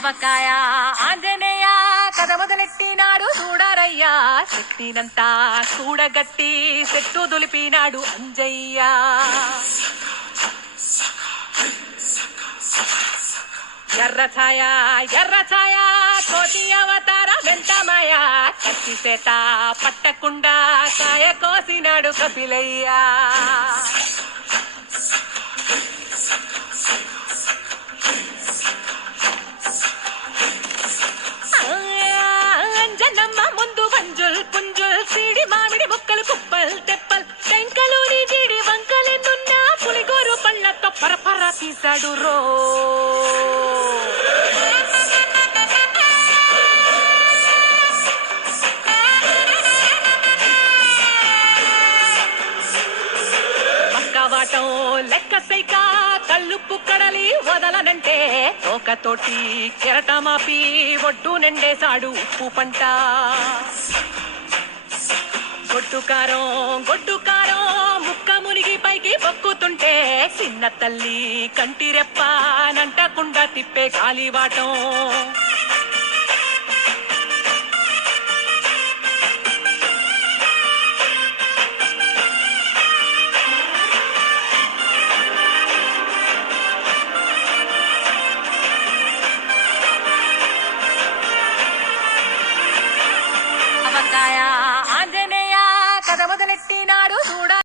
అవకాయ ఆంజనేయ కథ మొదలెట్టినాడు. చూడరయ్యా శక్తినంతా కూడగట్టి చెట్టు దులిపినాడు అంజయ్య. ఎర్ర ఛాయ ఎర్ర ఛాయ కోటి అవతార వెంటమాయ కత్తి చేత పట్టకుండా కాయ కోసినాడు కపిలయ్యా. పరపర రో పక్కవాటం లెక్క సైక కల్లుప్పు కడలి వదలనంటే తోకతోటి కెరటమాపి ఒడ్డు నిండేశాడు ఉప్పు పంట. గొడ్డు కారం గొడ్డు సిన్న తల్లి కంటి నంటకుండా తిప్పే కాలివాటం